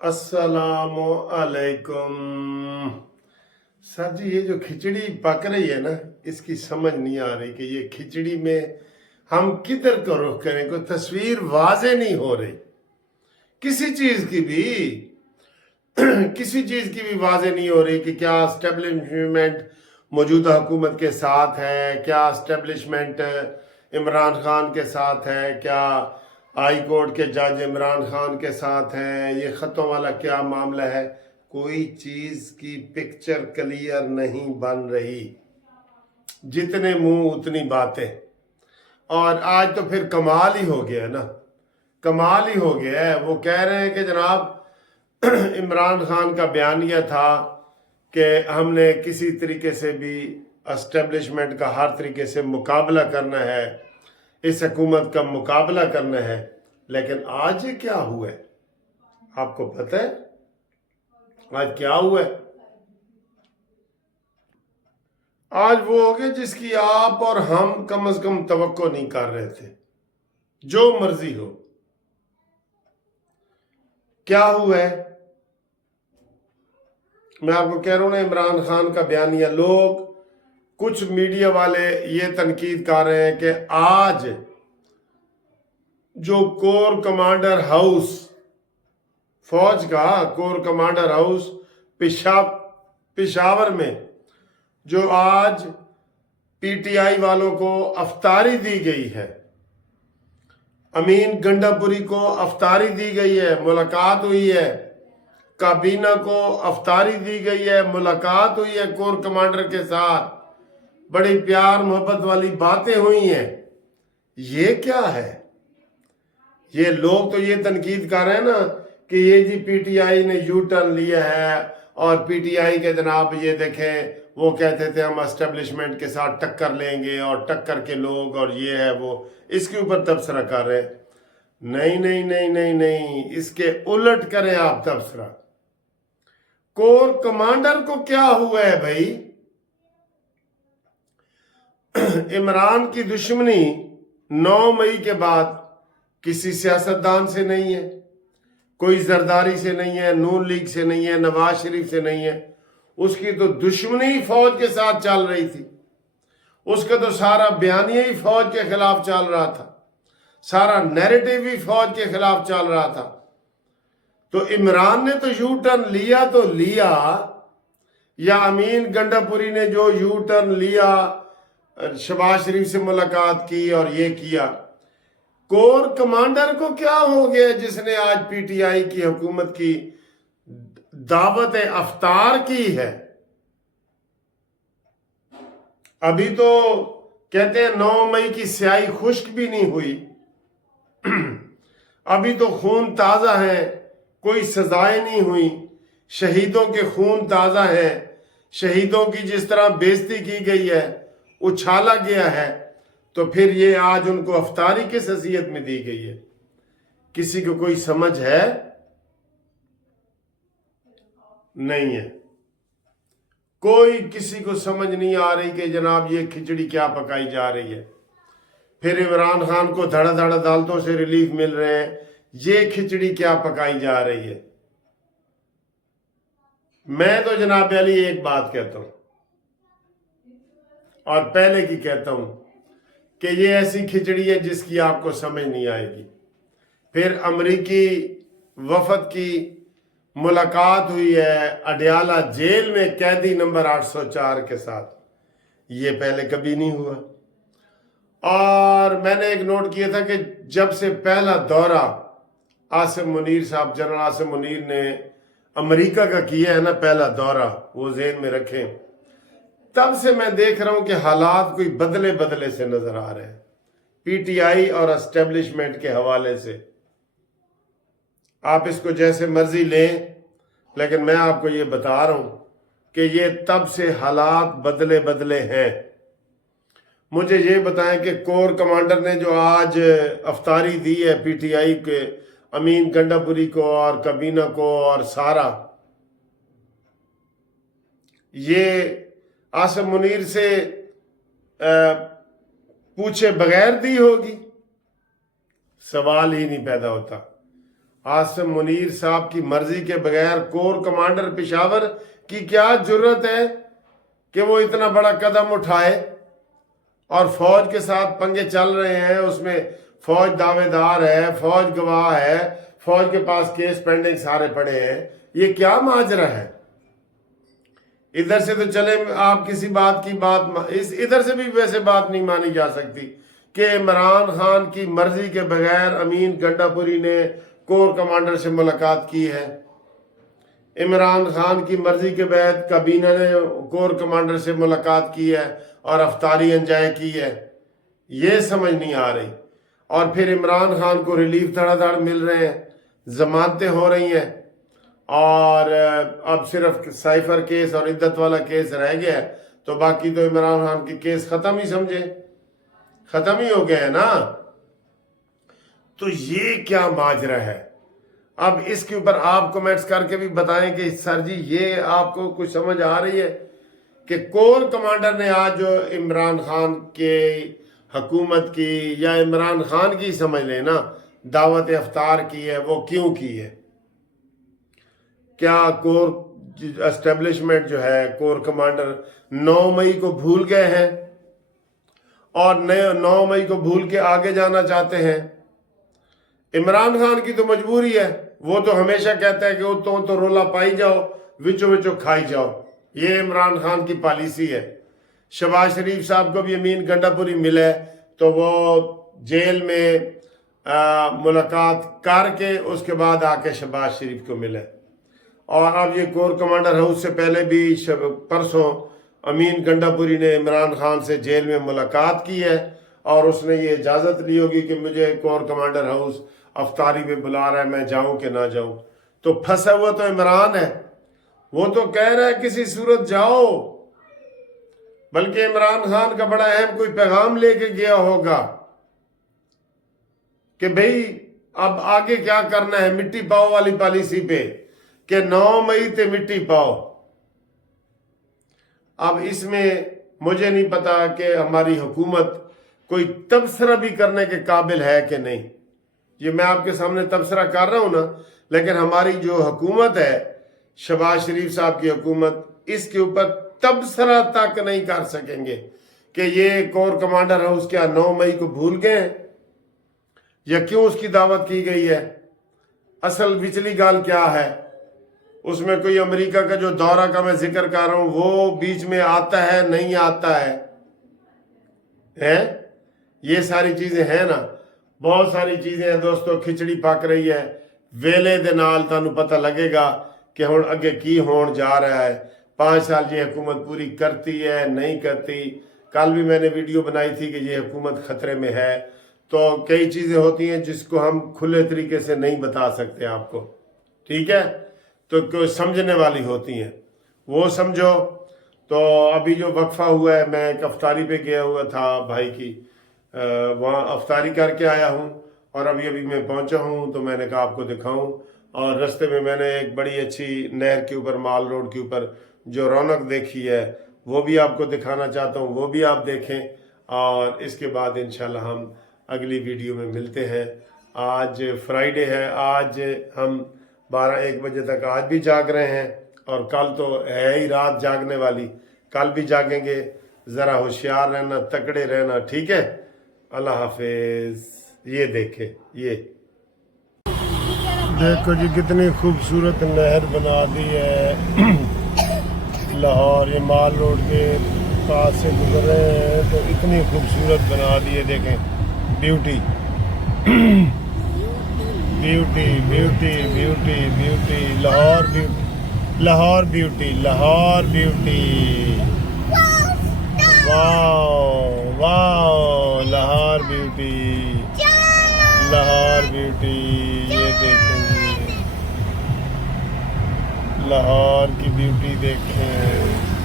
अस्सलामु अलैकुम। सर जी, ये जो खिचड़ी पक रही है ना, इसकी समझ नहीं आ रही कि ये खिचड़ी में हम किधर को रुख करें। कोई तस्वीर वाजे नहीं हो रही किसी चीज की भी किसी चीज की भी वाजे नहीं हो रही कि क्या एस्टेब्लिशमेंट मौजूदा हुकूमत के साथ है, क्या एस्टेब्लिशमेंट इमरान खान के साथ है, क्या हाई कोर्ट के जज इमरान खान के साथ हैं, ये खतों वाला क्या मामला है। कोई चीज की पिक्चर क्लियर नहीं बन रही, जितने मुंह उतनी बातें। और आज तो फिर कमाल ही हो गया है ना, कमाल ही हो गया है। वो कह रहे हैं कि जनाब इमरान खान का बयानिया था कि हमने किसी तरीके से भी एस्टेब्लिशमेंट का हर तरीके से मुकाबला करना है, इस हुकूमत का मुकाबला करना है। लेकिन आज ये क्या हुआ है, आपको पता है आज क्या हुआ है? आज वो हो गया जिसकी आप और हम कम से कम तवक्को नहीं कर रहे थे। जो मर्जी हो, क्या हुआ है मैं आपको कह रहा हूं ना। इमरान खान का बयानिया, लोग कुछ मीडिया वाले ये तनकीद कर रहे हैं कि आज जो कोर कमांडर हाउस, फौज का कोर कमांडर हाउस पिशावर में जो आज पीटीआई वालों को अफ्तारी दी गई है, अमीन गंडापुरी को अफ्तारी दी गई है, मुलाकात हुई है, काबीना को अफ्तारी दी गई है, मुलाकात हुई है कोर कमांडर के साथ, बड़ी प्यार मोहब्बत वाली बातें हुई हैं। ये क्या है? ये लोग तो ये तनकीद कर रहे हैं ना कि ये जी पीटीआई ने यू टर्न लिया है, और पीटीआई के जनाब ये देखें, वो कहते थे हम एस्टेब्लिशमेंट के साथ टक्कर लेंगे और टक्कर के लोग और ये है वो, इसके ऊपर तबसरा कर रहे हैं। नहीं नहीं नहीं नहीं नहीं, इसके उलट करें आप तबसरा। कोर कमांडर को क्या हुआ है भाई? इमरान की दुश्मनी 9 मई के बाद किसी सियासतदान से नहीं है, कोई जरदारी से नहीं है, नून लीग से नहीं है, नवाज शरीफ से नहीं है। उसकी तो दुश्मनी फौज के साथ चल रही थी। उसका तो सारा बयानिया ही फौज के खिलाफ चल रहा था, सारा नैरेटिव ही फौज के खिलाफ चल रहा था। तो इमरान ने तो यू टर्न लिया तो लिया, या अमीन गंडापुरी ने जो यू टर्न लिया, शहबाज शरीफ से मुलाकात की और ये किया। कोर कमांडर को क्या हो गया जिसने आज पीटीआई की हुकूमत की दावत अफ्तार की है? अभी तो कहते हैं 9 मई की स्याही खुश्क भी नहीं हुई, अभी तो खून ताजा है, कोई सजाएं नहीं हुई, शहीदों के खून ताजा है, शहीदों की जिस तरह बेइज्जती की गई है, उछाला गया है, तो फिर ये आज उनको अफ्तारी किस हैसियत में दी गई है? किसी को कोई समझ है? नहीं है। कोई किसी को समझ नहीं आ रही कि जनाब ये खिचड़ी क्या पकाई जा रही है। फिर इमरान खान को धड़ा धड़ा अदालतों से रिलीफ मिल रहे हैं, ये खिचड़ी क्या पकाई जा रही है। मैं तो जनाब अली एक बात कहता हूं, और पहले की कहता हूं, कि ये ऐसी खिचड़ी है जिसकी आपको समझ नहीं आएगी। फिर अमरीकी वफद की मुलाकात हुई है अडयाला जेल में कैदी नंबर 804 के साथ, ये पहले कभी नहीं हुआ। और मैंने एक नोट किया था कि जब से पहला दौरा आसिम मुनीर साहब, जनरल आसिम मुनीर ने अमेरिका का किया है ना, पहला दौरा, वो ज़हन में रखें, तब से मैं देख रहा हूं कि हालात कोई बदले बदले से नजर आ रहे हैं पीटीआई और एस्टेब्लिशमेंट के हवाले से। आप इसको जैसे मर्जी लें, लेकिन मैं आपको ये बता रहा हूं कि ये तब से हालात बदले बदले हैं। मुझे ये बताएं कि कोर कमांडर ने जो आज अफ्तारी दी है पीटीआई के अमीन गंडापुरी को और काबीना को और सारा, ये आसिम मुनीर से पूछे बगैर दी होगी? सवाल ही नहीं पैदा होता। आसिम मुनीर साहब की मर्जी के बगैर कोर कमांडर पेशावर की क्या जुर्रत है कि वो इतना बड़ा कदम उठाए, और फौज के साथ पंगे चल रहे हैं, उसमें फौज दावेदार है, फौज गवाह है, फौज के पास केस पेंडिंग सारे पड़े हैं। ये क्या माजरा है? इधर से तो चले आप किसी बात की बात, इधर से भी वैसे बात नहीं मानी जा सकती कि इमरान खान की मर्जी के बगैर अमीन गंडापुरी ने कोर कमांडर से मुलाकात की है। इमरान खान की मर्जी के बाद काबीना ने कोर कमांडर से मुलाकात की है और अफ्तारी एंजॉय की है। ये समझ नहीं आ रही। और फिर इमरान खान को रिलीफ धड़ाधड़ मिल रहे हैं, जमानतें हो रही हैं, और अब सिर्फ साइफर केस और इद्दत वाला केस रह गया है, तो बाकी तो इमरान खान के केस खत्म ही समझे, खत्म ही हो गए हैं ना। तो ये क्या माजरा है? अब इसके ऊपर आप कमेंट्स करके भी बताएं कि सर जी ये आपको कुछ समझ आ रही है कि कोर कमांडर ने आज जो इमरान खान के हुकूमत की या इमरान खान की समझ लेना दावत अफ्तार की है, वो क्यों की है? क्या कोर एस्टेब्लिशमेंट जो है, कोर कमांडर 9 मई को भूल गए हैं और 9 मई को भूल के आगे जाना चाहते हैं? इमरान खान की तो मजबूरी है, वो तो हमेशा कहता है कि वो तो रोला पाई जाओ, विचो विचो खाई जाओ। ये इमरान खान की पॉलिसी है। शहबाज शरीफ साहब को भी अमीन गंडापुरी मिले तो वो जेल में मुलाकात करके उसके बाद आके शहबाज शरीफ को मिले। और अब ये कोर कमांडर हाउस से पहले भी परसों अमीन गंडापुरी ने इमरान खान से जेल में मुलाकात की है और उसने ये इजाज़त ली होगी कि मुझे कोर कमांडर हाउस अफ्तारी में बुला रहा है, मैं जाऊं कि ना जाऊं। तो फंसा हुआ तो इमरान है, वो तो कह रहा है किसी सूरत जाओ, बल्कि इमरान खान का बड़ा अहम कोई पैगाम लेके गया होगा कि भाई अब आगे क्या करना है, मिट्टी पाओ वाली पॉलिसी पे कि 9 मई ते मिट्टी पाओ। अब इसमें मुझे नहीं पता कि हमारी हुकूमत कोई तबसरा भी करने के काबिल है कि नहीं। ये मैं आपके सामने तबसरा कर रहा हूं ना, लेकिन हमारी जो हुकूमत है, शहबाज शरीफ साहब की हुकूमत, इसके ऊपर तबसरा तक नहीं कर सकेंगे कि ये कोर कमांडर हाउस क्या 9 मई को भूल गए या क्यों उसकी दावत की गई है। असल विचली गाल क्या है, उसमें कोई अमेरिका का जो दौरा का मैं जिक्र कर रहा हूं वो बीच में आता है, नहीं आता है? ये सारी चीजें हैं ना, बहुत सारी चीजें हैं दोस्तों। खिचड़ी पक रही है, वेले दे नाल तानू पता लगेगा कि हुण अगे की होण जा रहा है। 5 साल ये हुकूमत पूरी करती है, नहीं करती। कल भी मैंने वीडियो बनाई थी कि ये हुकूमत खतरे में है। तो कई चीजें होती हैं जिसको हम खुले तरीके से नहीं बता सकते आपको, ठीक है? तो कोई समझने वाली होती हैं, वो समझो। तो अभी जो वक्फा हुआ है, मैं एक अफ्तारी पे गया हुआ था भाई की, वहाँ अफ्तारी करके आया हूँ और अभी अभी मैं पहुँचा हूँ, तो मैंने कहा आपको दिखाऊं। और रास्ते में मैंने एक बड़ी अच्छी नहर के ऊपर, माल रोड के ऊपर जो रौनक देखी है वो भी आपको दिखाना चाहता हूँ, वो भी आप देखें। और इसके बाद इंशाल्लाह हम अगली वीडियो में मिलते हैं। आज फ्राइडे है, आज हम 12-1 बजे तक आज भी जाग रहे हैं और कल तो है ही रात जागने वाली, कल भी जागेंगे। ज़रा होशियार रहना, तकड़े रहना, ठीक है? अल्लाह हाफिज। ये देखे, ये देखो जी कितनी खूबसूरत नहर बना दी है लाहौर। ये माल रोड के पास से गुजर रहे हैं तो इतनी खूबसूरत बना दी है, देखें, beauty beauty beauty beauty beauty, Lahore beauty, Lahore beauty, Lahore beauty. Wow wow, Lahore beauty, Lahore beauty. ये देखेंगे लाहौर की ब्यूटी, देखें।